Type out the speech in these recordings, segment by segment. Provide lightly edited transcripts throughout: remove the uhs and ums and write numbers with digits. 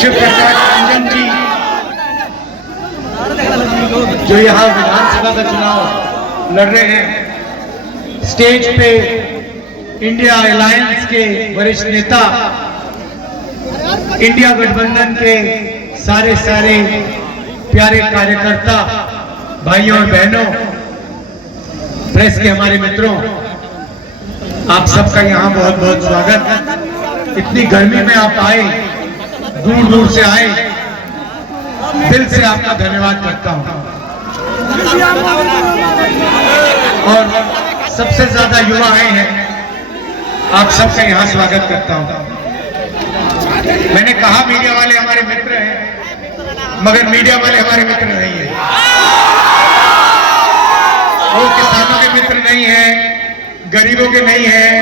शिव प्रकाश रंजन जी जो यहाँ विधानसभा का चुनाव लड़ रहे हैं, स्टेज पे इंडिया अलायंस के वरिष्ठ नेता, इंडिया गठबंधन के सारे प्यारे कार्यकर्ता, भाइयों और बहनों, प्रेस के हमारे मित्रों, आप सबका यहाँ बहुत बहुत स्वागत। इतनी गर्मी में आप आए, दूर दूर से आए, दिल से आपका धन्यवाद करता हूँ। और सबसे ज्यादा युवा आए हैं, आप सबका यहाँ स्वागत करता हूँ। मैंने कहा मीडिया वाले हमारे मित्र हैं, मगर मीडिया वाले हमारे मित्र नहीं हैं। वो किसानों के मित्र नहीं हैं, गरीबों के नहीं हैं,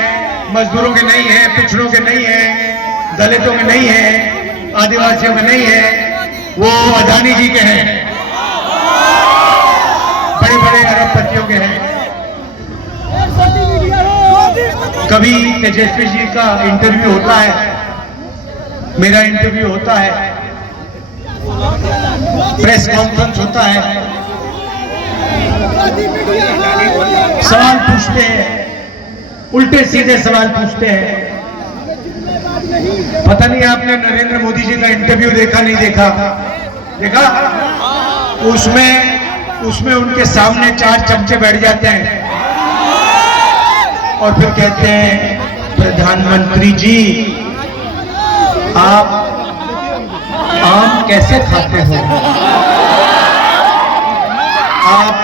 मजदूरों के नहीं हैं, पिछड़ों के नहीं हैं, दलितों के नहीं हैं, आदिवासियों के नहीं हैं, वो अदानी जी के हैं, बड़े बड़े अरबपतियों के हैं। कभी तेजस्वी जी का इंटरव्यू होता है, मेरा इंटरव्यू होता है, प्रेस कॉन्फ्रेंस होता है, सवाल पूछते हैं, उल्टे सीधे सवाल पूछते हैं। पता नहीं आपने नरेंद्र मोदी जी का इंटरव्यू देखा नहीं देखा? देखा? उसमें उनके सामने 4 चमचे बैठ जाते हैं और फिर कहते हैं, प्रधानमंत्री जी आप आम कैसे खाते हो? आप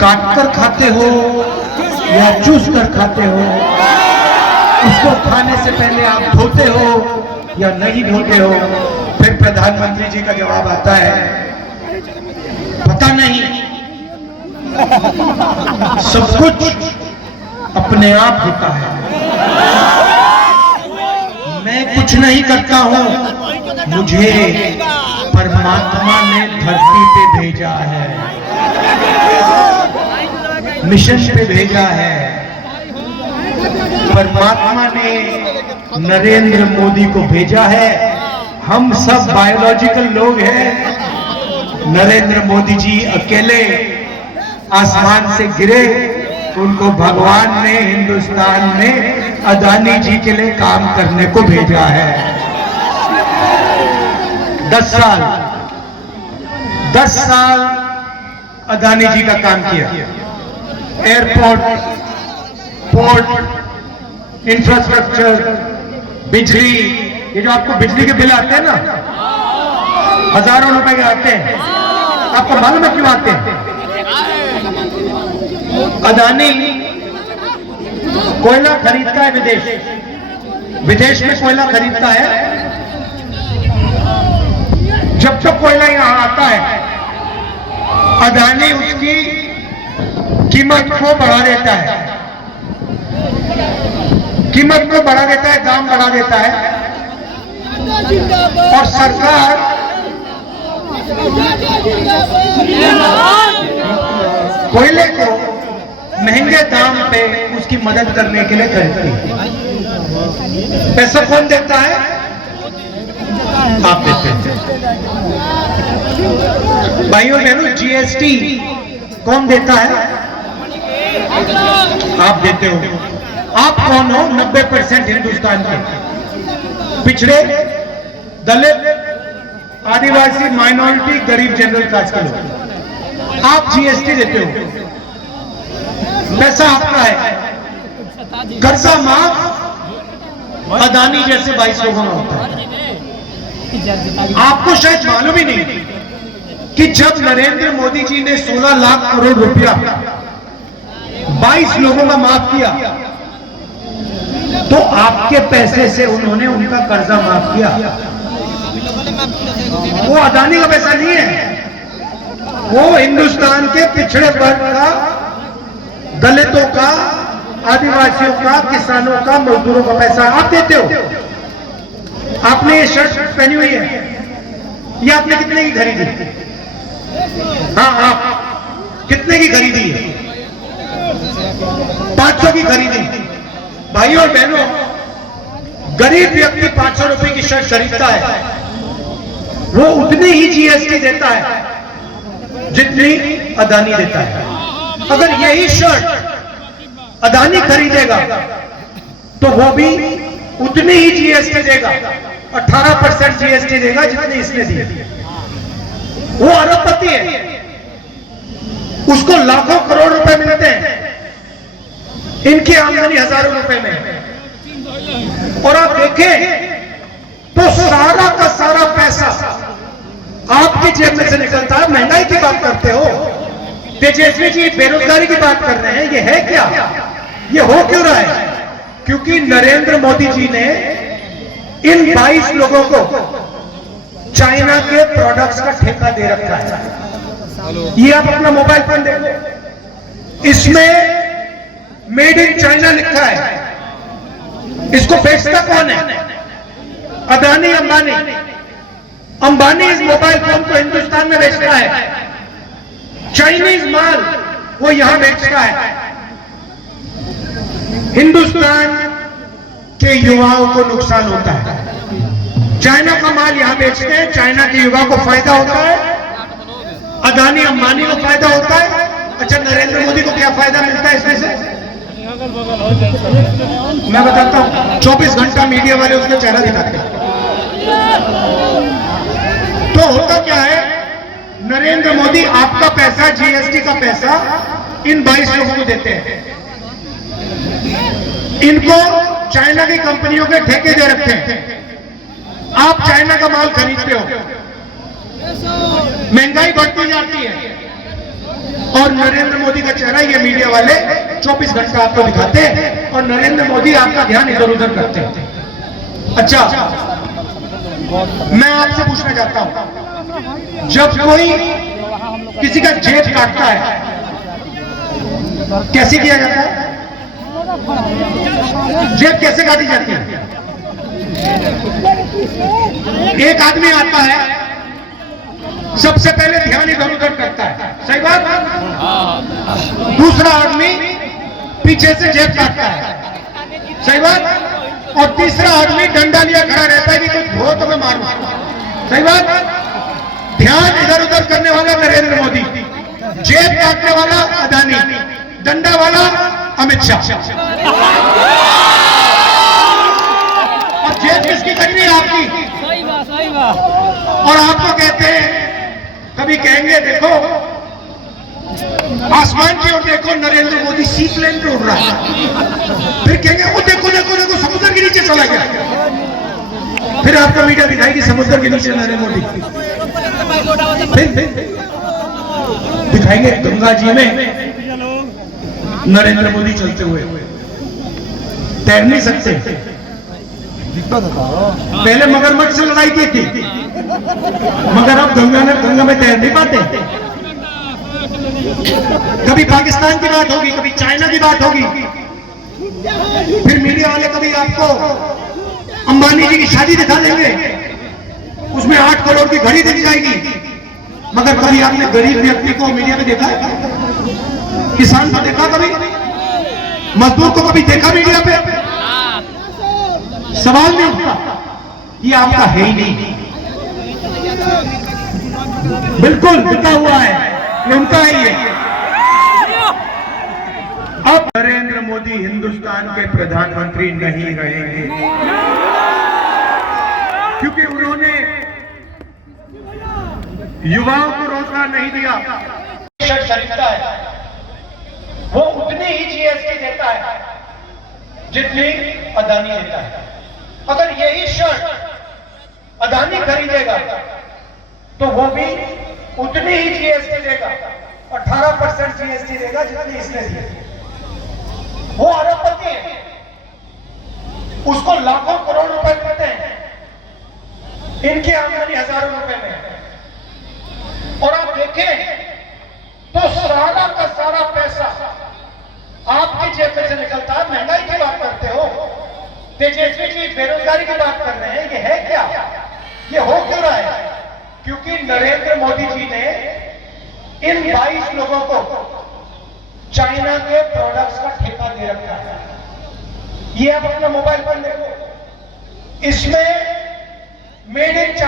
काटकर खाते हो या चूस कर खाते हो? उसको खाने से पहले आप धोते हो या नहीं धोते हो? फिर प्रधानमंत्री जी का जवाब आता है, पता नहीं, सब कुछ अपने आप होता है, मैं कुछ नहीं करता हूं, मुझे परमात्मा ने धरती पे भेजा है, मिशन पे भेजा है। परमात्मा ने नरेंद्र मोदी को भेजा है। हम सब बायोलॉजिकल लोग हैं। नरेंद्र मोदी जी अकेले आसमान से गिरे, उनको भगवान ने हिंदुस्तान में अदानी जी के लिए काम करने को भेजा है। 10 साल अदानी जी का काम किया। एयरपोर्ट, पोर्ट, इंफ्रास्ट्रक्चर, बिजली, ये जो आपको बिजली के बिल आते हैं ना, हजारों रुपए के आते हैं, आपको मालूम है क्यों आते हैं? अदानी कोयला खरीदता है विदेश में कोयला खरीदता है। जब तक कोयला यहां आता है, अदानी उसकी कीमत को बढ़ा देता है, दाम बढ़ा देता है, और सरकार कोयले को महंगे दाम पे उसकी मदद करने के लिए खरीदती है। पैसा कौन देता है? आप देते हैं। भाइयों बहनों, जीएसटी कौन देता है? आप देते हो। आप कौन हो? 90% हिंदुस्तान के पिछड़े, दलित, आदिवासी, माइनॉरिटी, गरीब, जनरल कास्ट के लोग, आप जीएसटी देते हो, पैसा आपका है। कर्जा माफ अदानी जैसे 22 लोगों में होता है। आपको शायद मालूम ही नहीं कि जब नरेंद्र मोदी जी ने 16 लाख करोड़ रुपया 22 लोगों का माफ किया, तो आपके पैसे से उन्होंने उनका कर्जा माफ किया। वो अदानी का पैसा नहीं है, वो हिंदुस्तान के पिछड़े वर्ग का, दलितों का, आदिवासियों का, किसानों का, मजदूरों का पैसा आप देते हो। आपने ये शर्ट पहनी हुई है, ये आपने कितने की खरीदी? हाँ, आप कितने की खरीदी है? 500 की खरीदी। भाइयों और बहनों, गरीब व्यक्ति 500 रुपए की शर्ट खरीदता है, वो उतनी ही जीएसटी देता है जितनी अदानी देता है। अगर यही शर्ट अदानी खरीदेगा तो वो भी उतनी ही जीएसटी देगा, 18% जीएसटी देगा जितनी इसने दी। वो अरबपति है, उसको लाखों करोड़ रुपए मिलते हैं, इनकी आमदनी हजारों रुपए में है। और आप देखें तो सारा का सारा पैसा आपकी जेब में से निकलता है। महंगाई की बात करते हो, तेजस्वी जी बेरोजगारी की बात कर रहे हैं, ये है क्या? ये हो क्यों रहा है? क्योंकि नरेंद्र मोदी जी ने इन 22 लोगों को चाइना के प्रोडक्ट्स का ठेका दे रखा है। ये आप अपना मोबाइल फोन देखो, इसमें मेड इन चाइना लिखा है। इसको बेचता कौन है? अदानी अंबानी। अंबानी इस मोबाइल फोन को हिंदुस्तान में बेचता है, चाइनीज माल वो यहां बेचता है। हिंदुस्तान के युवाओं को नुकसान होता है, चाइना का माल यहां बेचते हैं, चाइना के युवाओं को फायदा होता है, अदानी अंबानी को फायदा होता है। अच्छा, नरेंद्र मोदी को क्या फायदा मिलता है इसमें से? मैं बताता हूं, 24 घंटा मीडिया वाले उसका चेहरा दिखाते हैं। तो होता क्या है, नरेंद्र मोदी आपका पैसा, जीएसटी का पैसा इन 22 लोगों को देते हैं। इनको चाइना की कंपनियों के ठेके दे रखे हैं। आप चाइना का माल खरीदते हो, महंगाई बढ़ती जाती है, और नरेंद्र मोदी का चेहरा ये मीडिया वाले 24 घंटा आपको दिखाते हैं, और नरेंद्र मोदी आपका ध्यान इधर उधर करते हैं। अच्छा, मैं आपसे पूछना चाहता हूं, जब कोई किसी का जेब काटता है, कैसे किया जाता है? जेब कैसे काटी जाती है? एक आदमी आता है, सबसे पहले ध्यान इधर उधर करता है, सही बात? दूसरा आदमी पीछे से जेब काटता है, सही बात? और तीसरा आदमी डंडा लिया खड़ा रहता है कि कुछ हो तो मैं मारूं, सही बात? ध्यान इधर उधर करने वाला नरेंद्र मोदी, जेब काटने वाला अदानी, डंडा वाला अमित शाह। और जेब किसकी करनी है? आपकी। और आपको कहते हैं, कभी कहेंगे देखो आसमान की ओर देखो, नरेंद्र मोदी सी प्लेन पे उड़ रहा है, फिर कहेंगे वो देखो देखो देखो समुद्र के नीचे चला गया, फिर आपका मीडिया दिखाएगी समुद्र के नीचे नरेंद्र मोदी, फिर दिखाएंगे गंगा जी में नरेंद्र मोदी चलते हुए। तैर नहीं सकते, पहले मगरमच्छ से लड़ाई की थी, मगर अब गंगा में तैर नहीं पाते। कभी पाकिस्तान की बात होगी, कभी चाइना की बात होगी, फिर मीडिया वाले कभी आपको अंबानी जी की शादी दिखा देंगे, उसमें 8 करोड़ की घड़ी दिख जाएगी, मगर कभी आपने गरीब व्यक्ति को मीडिया में देखा? किसान को देखा कभी? मजदूर को कभी देखा मीडिया पे? सवाल नहीं उठता, ये आपका है ही नहीं। बिल्कुल बिका हुआ है, उनका ही है। अब नरेंद्र मोदी हिंदुस्तान के प्रधानमंत्री नहीं रहेंगे, क्योंकि उन्होंने युवाओं को रोजगार नहीं दिया। शर्ट खरीदता है, वो उतनी ही जीएसटी देता है जितनी अदानी देता है। अगर यही शर्ट अदानी खरीदेगा तो वो भी उतनी ही जीएसटी देगा, 18% जीएसटी देगा जितनी इसने दी। वो अरबपति है, उसको लाखों करोड़ रुपए मिलते हैं, इनकी आमदनी हजारों रुपए में है। और आप देखें तो सारा का सारा पैसा आपकी जेब में से निकलता है। महंगाई की बात करते हो, तेजस्वी जी बेरोजगारी की बात कर रहे हैं, ये है क्या? ये हो क्यों रहा है? क्योंकि नरेंद्र मोदी जी ने इन 22 लोगों को चाइना के प्रोडक्ट्स का ठेका दे रखा है। ये आप अपना मोबाइल फोन देखो, इसमें मेड इन